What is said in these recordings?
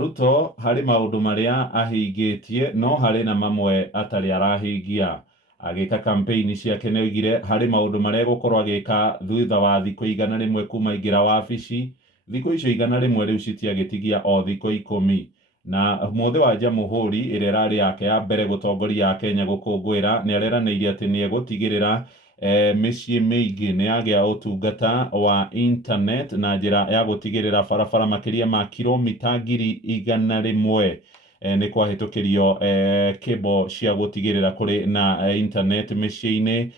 Ruto harĩ maũndũ marĩa ahingĩtie no harĩ na mamwe atarĩ arahingia. Agĩka kampeini ciake nĩoigire harĩ maũndũ marĩa egũkorwo agĩka thutha wa thikũ igana rĩmwe kuma aingĩra wabici, thikũ icio igana rĩmwe rĩu citiagĩtigia o thikũ 10. Na mũthĩ wa Jamũhũri ĩrĩa ĩrarĩ yake ya mbere gũtongoria Kenya gũkũngũĩra, nĩareranĩire atĩ nĩegũtigĩrĩra mĩciĩ mĩingĩ nĩyagĩa ũtungata wa internet na njĩra ya gũtigĩrĩra barabara makĩria ma kilomita 100,000 nĩ kwahĩtũkĩrio cable cia gũtigĩrĩra kũrĩ na internet mĩciĩ-inĩ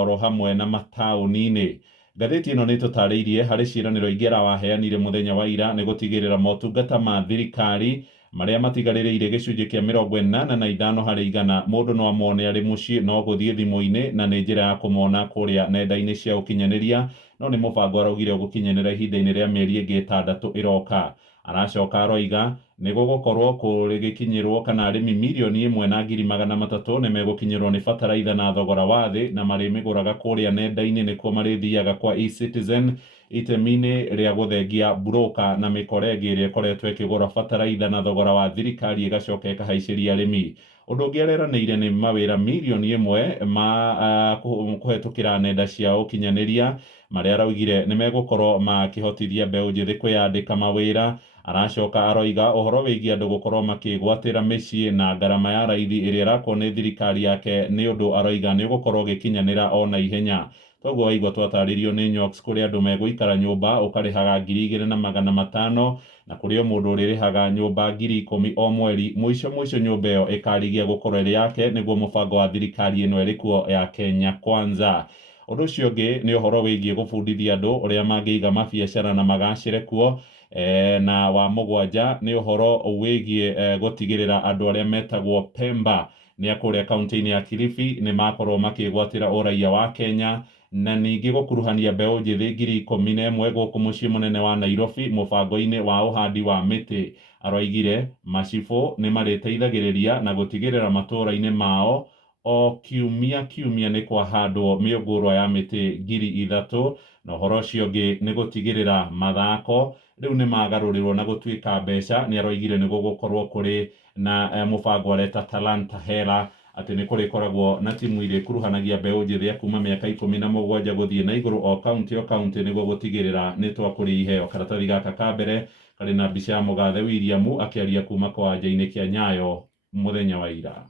oro hamwe na mataũni-inĩ. Ngathĩti ĩno nĩtũtarĩirie harĩ ciĩranĩro ingĩ arawaheanire mũthenya wa ira nĩ gũtigĩrĩra motungata ma thirikari marĩa matigarĩrĩire gĩcunjĩ kĩa 85 harĩ igana mũndũ no amone arĩ mũciĩ, no gũthiĩ thimũ-inĩ na nĩ njĩra ya kũmona kũrĩa nenda-inĩ cia ũkinyanĩria, no nĩ mũbango araugire ũgũkinyanĩra ihinda-inĩ rĩa mĩeri ĩngĩ 6 ĩroka. Aracoka aroiga nĩgũgũkorwo kũrĩgĩkinyĩrwo kana arĩmi 1,300,000 nĩmegũkinyĩrwo nĩ bataraitha na thogora wa thĩ na marĩmĩgũraga kũrĩa nenda-inĩ, nĩkuo marĩthiaga kwa eCitizen itemi-inĩ rĩa gũthengia broker na mĩkora ĩngĩ ĩrĩa ĩkoretwo ĩkĩgũra bataraitha na thogora wa thirikari ĩgacoka ĩkahaicĩria arĩmi. Ũndũ ũngĩ areranĩire nĩ mawĩra 1,000,000 ma kũhetũkĩra nenda cia ũkinyanĩria marĩa araugire nĩmegũkorwo makĩhotithia mbeũ njĩthĩ kwĩyandĩka mawĩra. Aracoka aroiga ũhoro wĩgiĩ andũ gũkorwo makĩgwatĩra mĩciĩ na ngarama ya raithi ĩrĩa ĩrakwo nĩ thirikari yake nĩ ũndũ aroiga nĩũgũkorwo ũgĩkinyanĩra ona ihenya. Toguo waigua twatarĩrio nĩ Nyoks kũrĩ andũ megũikara nyũmba ũkarĩhaga 2,500 na kũrĩ o mũndũ ũrĩrĩhaga nyũmba 10,000 o mweri. Mũico nyũmba ĩyo ĩkarigia gũkorwo ĩrĩ yake, nĩguo mũbango wa thirikari ĩno ĩrĩ kuo ya Kenya Kwanza. Ũndũ ũcio ũngĩ nĩ ũhoro wĩgiĩ gũbundithia andũ ũrĩa mangĩiga mabiacara na magacĩre kuo. Na wa mũgwanja nĩ ũhoro wĩgiĩ gũtigĩrĩra andũ arĩa metagwo Pemba nĩ akũrĩa kaunti-inĩ ya Kilifi nĩmakorwo makĩgwatĩra ũraiya wa Kenya, na ningĩ gũkuruhania mbeũ njĩthĩ 11,000 gũkũ mũciĩ mũnene wa Nairobi mũbango-inĩ wa ũhandi wa mĩtĩ. Aroigire macibũ nĩmarĩteithagĩrĩria na gũtigĩrĩra matũũra-inĩ mao o kiumia nĩ kwahandwo mĩũngũrwa ya mĩtĩ 3,000. Na ũhoro ũcio ũngĩ nĩ gũtigĩrĩra mathako rĩu nĩmagarũrĩrwo na gũtuĩka mbeca. Nĩaroigire nĩgũgũkorwo kũrĩ na mũbango areta Talanta Hela, atĩ nĩ kũrĩkoragwo na timu irĩkuruhanagia mbeũ njĩthĩ kuma mĩaka 17 gũthiĩ na igũrũ o kaunti nĩguo gũtigĩrĩra nĩtwakũrĩa iheo. Karatathi gaka ka mbere karĩ na mbica ya mũgathe William akĩaria kuma kĩwanja-inĩ kĩa Nyayo mũthenya wa ira.